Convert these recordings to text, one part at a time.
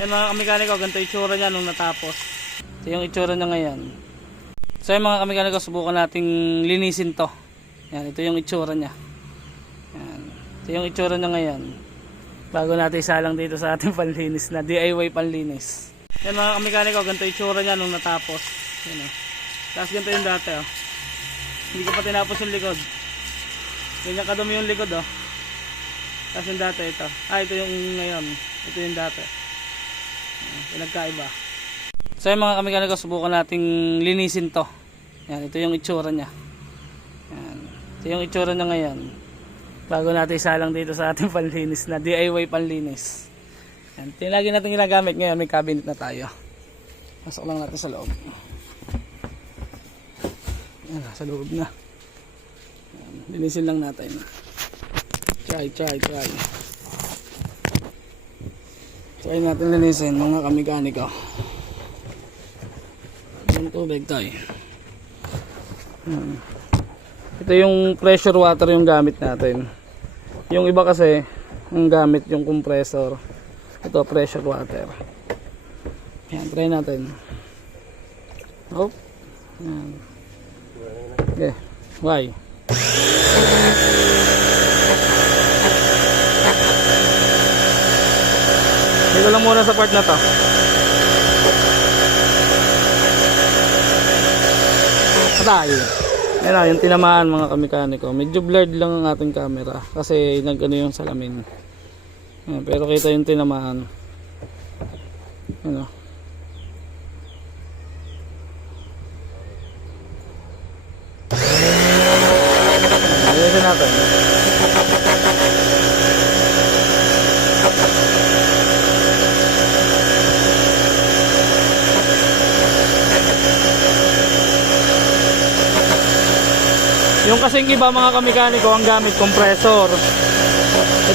Yan mga kamekaniko, ganito yung itsura niya nung natapos. Ito yung itsura niya ngayon. So yung mga kamekaniko, subukan nating linisin to. Yan, ito yung itsura niya. Yan. Ito yung itsura niya ngayon. Bago natin isalang dito sa ating panlinis na DIY panlinis. Yan mga kamekaniko, ganito yung itsura niya nung natapos. Yan o. Tapos ganito yung dati o. Hindi ko pa tinapos yung likod. Ganyan kadumi yung likod o. Tapos yung dati ito. Ito yung ngayon. Ito yung dati. Pinagkaiba. So yung mga kamekaniko, subukan nating linisin to. Yan, ito yung itsura niya. Yan. Ito yung itsura niya ngayon. Bago natin isalang dito sa ating panlinis na DIY panlinis. Yan. Ito yung lagi natin ginagamit ngayon. May cabinet na tayo. Pasok lang natin sa loob. Yan, sa loob na. Yan. Linisin lang natin. Try. Try natin linisin mga kamekaniko. Yung tubig tayo. Ito yung pressure water yung gamit natin. Yung iba kasi ang gamit yung compressor. Ito pressure water. Yan, try natin. Oh. Yan. Okay. Why? Dito lang muna sa part na to. Patay. Yan na, yung tinamaan mga kamekaniko. Medyo blurred lang ang ating camera kasi nag-ano yung salamin. Yan, pero kita yung tinamaan. Ano? Ayusin natin. Yung kasing iba mga kamekaniko ang gamit compressor.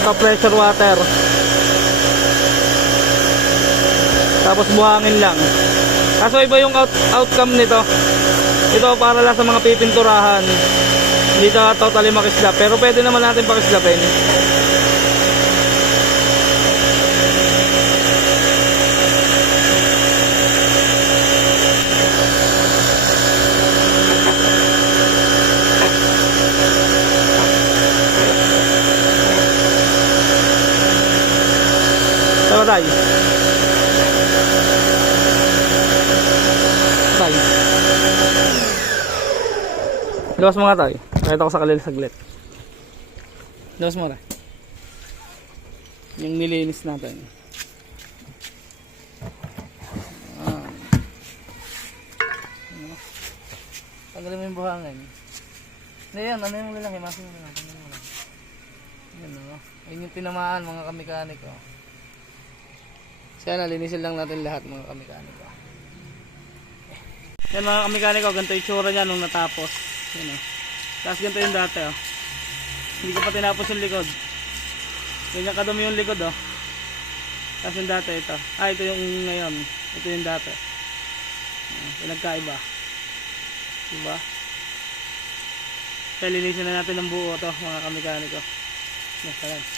Ito pressure water. Tapos buhangin lang. Kaso iba yung outcome nito. Ito para lang sa mga pipinturahan. Hindi ka totally makislap. Pero pwede naman natin pakislapin. Tama tayo. Tayo. Lawas mo nga tayo. Pakita ko sa kalil saglit. Lawas mo na. Yung nilinis natin. Tagalin mo yung buhangin. Ayan, ano yung lang? Himasin mo lang. Ayan o. Ayun yung tinamaan mga kamekaniko. Kaya nalinisin lang natin lahat mga kamekaniko. Yan mga kamekaniko, ganito yung itsura niya nung natapos. Yan o. Tapos ganito yung dati o. Hindi ko pa tinapos yung likod. Ganyan kadumi yung likod o. Tapos yung dati ito. Ito yung ngayon. Ito yung dati. Pinagkaiba. Diba? Kaya linisin na natin ng buo to mga kamekaniko. Yes,